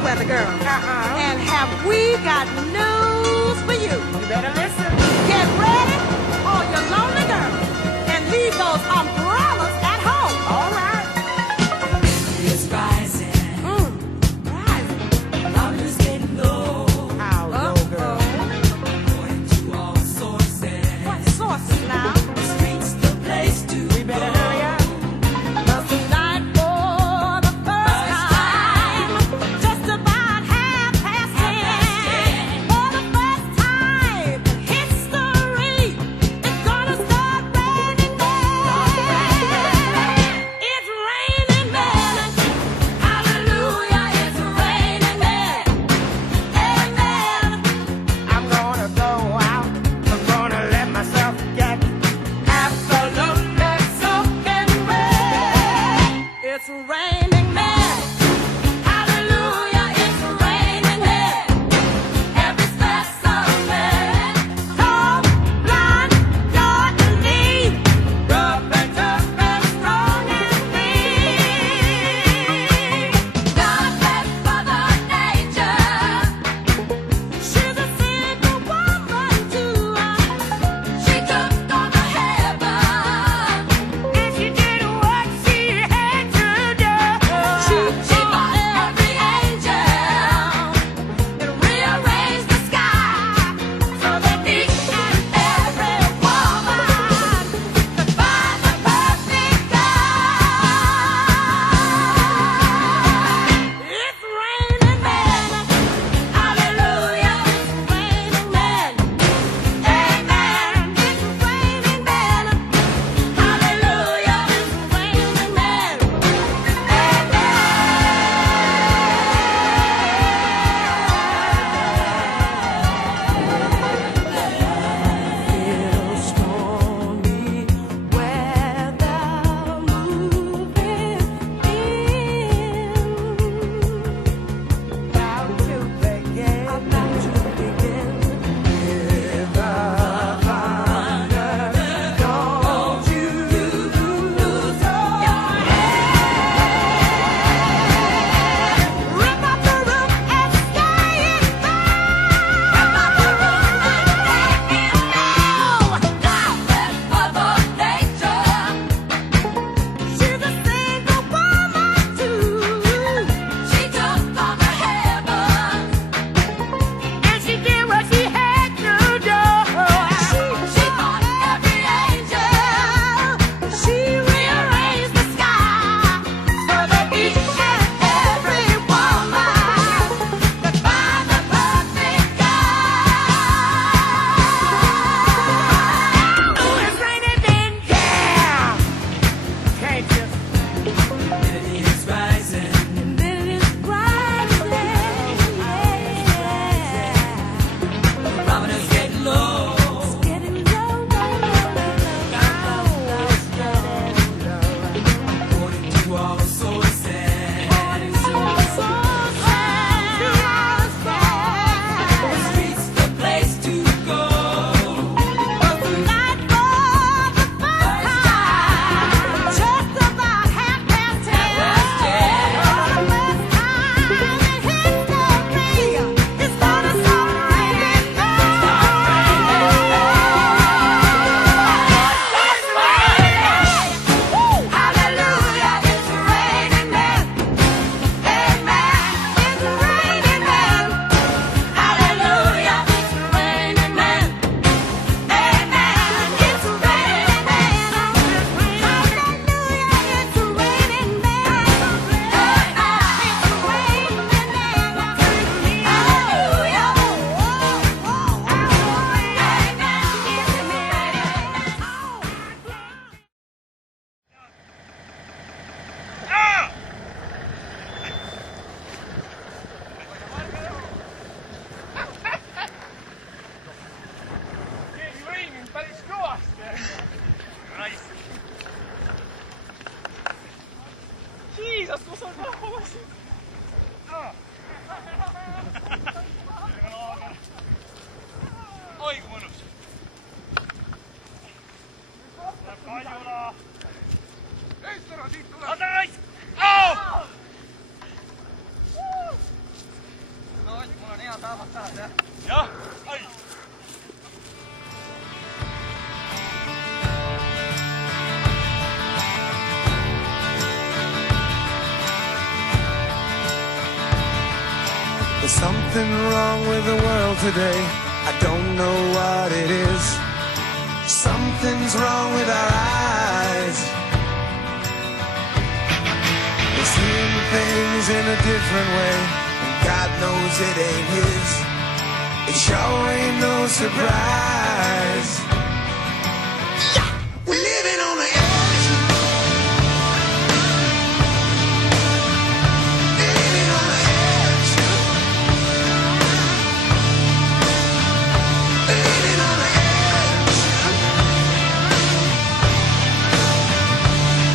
weather girl. And have we got news for you? You better listen. Get ready, all you lonely girls, and leave those umbrellas at home. All right. It's rising, Rising. love is getting low. How low, girl? Going to all sources. What sources now? The streets, the place to We better go. hurry up. Tonight for the first time, just about 10:30. For the first time in history, it's gonna start raining men. Ja, oj. There's something wrong with the world today. I don't know what it is. Something's wrong with our eyes. We're seeing things in a different way, and God knows it ain't His. It sure ain't no surprise. We're living on the edge. Living on the edge. Living on the edge.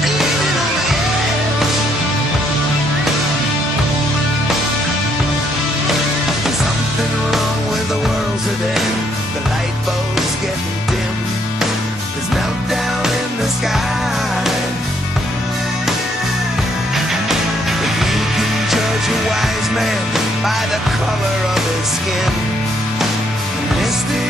Living on the edge. There's something wrong with the world today. The light bulb's getting dim. There's meltdown in the sky. If you can judge a wise man by the color of his skin, the misty